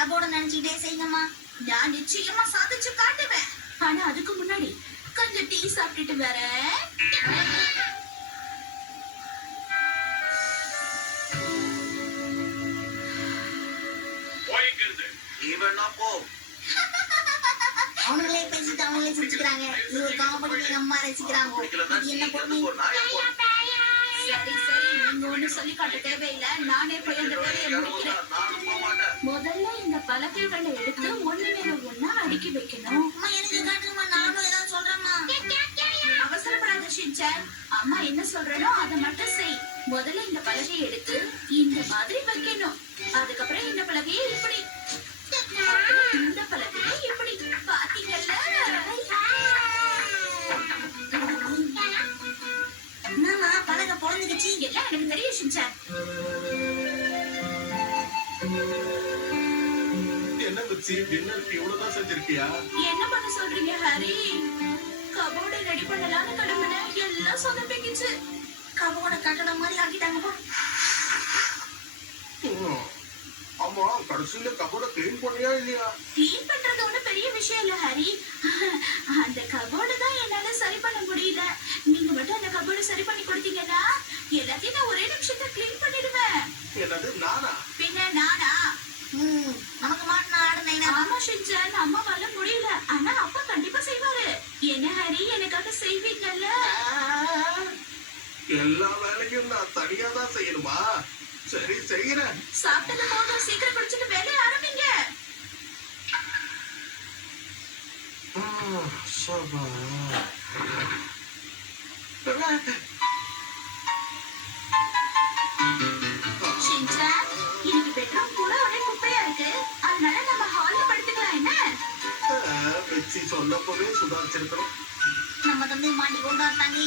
கபோர்ட நினைச்சிட்டே செய்யுங்கம்மா. நான் நிச்சயமா சாதிச்சு காட்டுவேன். ஆனா அதுக்கு முன்னாடி கொஞ்சம் டீ சாப்பிட்டுட்டு வரேன். அவங்களே பேசிட்டு அவங்களே சிரிச்சுக்கிறாங்க. இது ஒரு காமெடி, எங்க அம்மா ரசிக்கிறாங்க. என்ன பொறுமை. சரி சரி, நீங்க ஒண்ணு சொல்லி காட்ட தேவையில்லை. நானே போய் அந்த வேலையை முடிக்கிறேன். முதல்ல இந்த பலகைகளை எடுத்து ஒண்ணு மேல ஒண்ணா அடுக்கி வைக்கணும். அம்மா எனக்கு காட்டுமா, நானும் ஏதாவது சொல்றேம்மா. அவசரப்படாத ஷின்சான், அம்மா என்ன சொல்றேனோ அதை மட்டும் செய். முதல்ல இந்த பலகையை எடுத்து இந்த மாதிரி வைக்கணும். அதுக்கப்புறம் இந்த பலகையை இப்படி, இந்த பலகையை இப்படி. பாத்தீங்கல்ல? என்னம்மா பலகை பொழந்துக்குச்சு? எல்லாம் எனக்கு தெரியும் ஷின்சான். என்ன மிச்சி, டின்னருக்கு இவ்வளவுதான் செஞ்சிருக்கியா? என்ன பண்ண சொல்றீங்க ஹரி? கபோர்டை ரெடி பண்ணலாம்னு கிளம்பினேன், எல்லாம் சொதப்பிக்கிச்சு. கபோர்டை கட்டடம் மாதிரி ஆக்கிட்டாங்கப்பா. ஆமா, கடைசியில கபோர்டை கிளீன் பண்ணியா இல்லையா? கிளீன் பண்றது ஒண்ணு பெரிய விஷயம் இல்ல ஹரி. அந்த கபோர்டு தான் என்னால சரி பண்ண முடியல. நீங்க மட்டும் அந்த கபோர்டை சரி பண்ணி கொடுத்தீங்கன்னா எல்லாத்தையும் நான் ஒரே நிமிஷத்துல கிளீன் பண்ணிடுவேன். என்னது, நானா? பின்ன நானா? நமக்கு மாட்டின ஆடுனேன். ஆமா ஷின்சான், அம்மாவால முடியல. ஆனா அப்பா கண்டிப்பா செய்வாரு. என்ன ஹரி, எனக்காக செய்வீங்கல்ல? எல்லா வேலையும் நான் தனியா தான் செய்யணுமா? சரி, செய்யறேன். சாப்பிட்டது போதும், சீக்கிரம் குடிச்சிட்டு வேலையை ஆரம்பிங்க. ஷின்சான், இன்னைக்கு பெட்ரூம் கூட ஒரே குப்பையா இருக்கு. அதனால நம்ம ஹால்ல படுத்துக்கலாம். என்ன மிச்சி சொன்னப்பவே சுதாரிச்சிருக்கணும். நம்ம தம்பி மாட்டி கொண்டு வந்தாங்க.